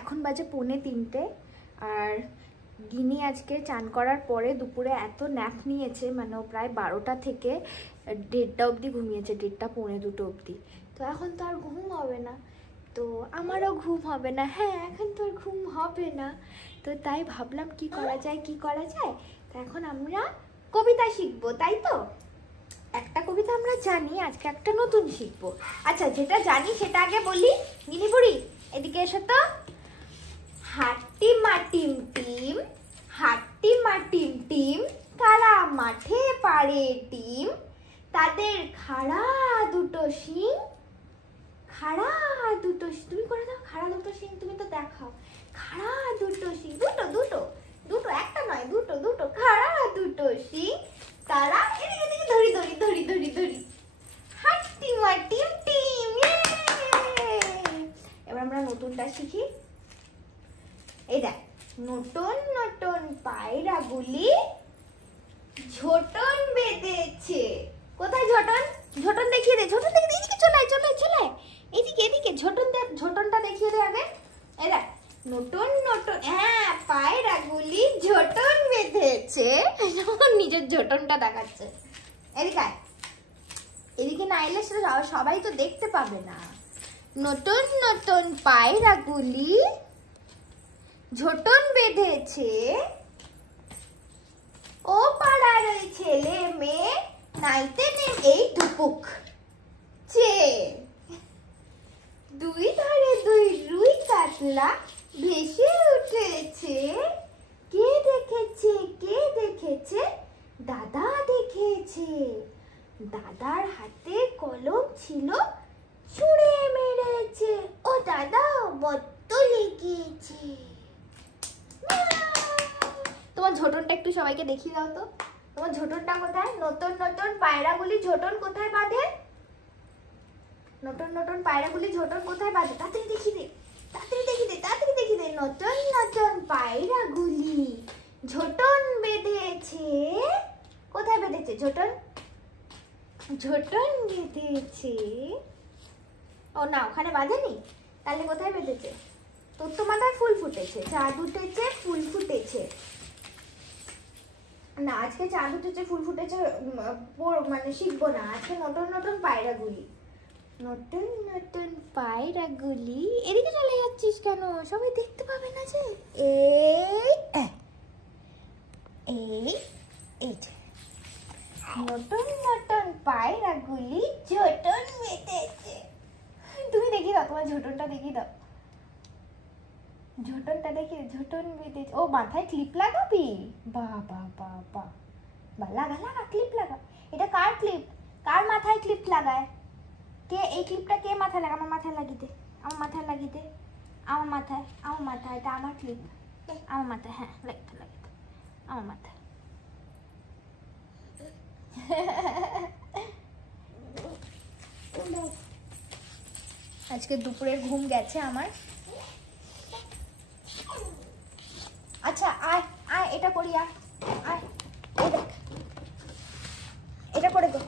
এখন বাজে 2:45 আর গিনি আজকে চান করার পরে দুপুরে এত ন্যাপ নিয়েছে, মানে ও প্রায় 12টা থেকে 1:30টা অবধি ঘুমিয়েছে, 1:30টা 1:45 অবধি। তো এখন তো আর ঘুম হবে না, তো আমারও ঘুম হবে না। হ্যাঁ, এখন তো আর ঘুম হবে না, তো তাই ভাবলাম কি করা যায় কি করা যায়। তো এখন আমরা কবিতা শিখবো, তাই তো? একটা কবিতা আমরা জানি, আজকে একটা নতুন শিখবো। আচ্ছা, যেটা জানি সেটা আগে বলি। গিনি বুড়ি এদিকে এসো তো। হাট্টি মাটিম টিম, হাট্টি মাটিম টিম, কারা মাঠে পারে টিম, তাদের খাড়া দুটো শিং, খাড়া দুটো। তুমি করে দাও খাড়া দুটো শিং, তুমি তো দেখাও। খাড়া দুটো শিং, দুটো দুটো দুটো, একটা নয় দুটো দুটো, খাড়া দুটো শিং, তারা এদিকে এদিকে ধরি ধরি ধরি ধরি ধরি, হাট্টি মাটিম টিম। এবার আমরা নতুনটা শিখি। এই দেখ, নতুন নতুন পায়রাগুলি ঝোটন বেঁধেছে। কোথায় ঝোটন? ঝোটন দেখিয়ে দে, ঝোটন দেখিয়ে দে। এদিকে চলে চলে চলে, এদিকে এদিকে ঝোটন দে, ঝোটনটা দেখিয়ে দে আগে। এই দেখ, নতুন নতুন, হ্যাঁ, পায়রাগুলি ঝোটন বেঁধেছে। নিজের ঝোটনটা দেখাচ্ছে। এদিকে আয়, এদিকে না এলে সেটা সবাই তো দেখতে পাবে না। নতুন নতুন পায়রাগুলি ঝোটন বেঁধেছে, ও পাড়ার ওই ছেলে মেয়ে নাইতে নেই এই ধুপুক চে, দুই ধারে দুই রুই কাতলা ভেসে উঠেছে। কে দেখেছে কে দেখেছে? দাদা দেখেছে। দাদার হাতে কলম ছিল, ছুঁড়ে মেরেছে। ও দাদা বড্ড লেগেছে। তোমার ঝোটনটা একটু সবাইকে দেখিয়ে দাও তো। তোমার ঝোটনটা কোথায়? নতুন নতুন পায়রাগুলি ঝোটন কোথায় বাঁধে? নতুন নতুন পায়রাগুলি ঝোটন কোথায় বাঁধে? তাড়াতাড়ি দেখিয়ে দে, তাড়াতাড়ি দেখিয়ে দে, তাড়াতাড়ি দেখিয়ে দে। নতুন নতুন পায়রাগুলি ঝোটন বেঁধেছে। কোথায় বেঁধেছে ঝোটন? ঝোটন বেঁধেছে। ও না, ওখানে বাঁধেনি, তাহলে কোথায় বেঁধেছে? তোর তো মাথায় ফুল ফুটেছে, চাঁদ উঠেছে, ফুল ফুটেছে। না, আজকে চাঁদ উঠেছে ফুল ফুটেছে মানে শিখবো না। আজকে নতুন নতুন পায়রাগুলি, নতুন নতুন পায়রাগুলি। এদিকে চলে যাচ্ছিস কেন? সবাই দেখতে পাবে না যে। এই নতুন নতুন পায়রাগুলি ঝোটন বেঁধেছে। তুমি দেখিয়ে দাও, তোমার ঝোটনটা দেখিয়ে দাও, ঝোটনটা দেখিয়ে। ঝোটন বেঁধেছে। ও মাথায় ক্লিপ লাগাবি? বাহ বাহ বাহ বাহ বাহ, লাগা লাগা, ক্লিপ লাগা। এটা কার ক্লিপ? কার মাথায় ক্লিপ লাগায়? কে এই ক্লিপটা কে মাথায় লাগা? আমার মাথায় লাগিয়ে দে, আমার মাথায় লাগিয়ে দে, আমার মাথায়, আমার মাথায়। এটা আমার ক্লিপ, আমার মাথায়। হ্যাঁ, লাগিয়ে দে, লাগিয়ে দে আমার মাথায়। আজকে দুপুরের ঘুম গেছে আমার। আচ্ছা আয় আয়, এটা করি, আয় আয়, এটা করে দে।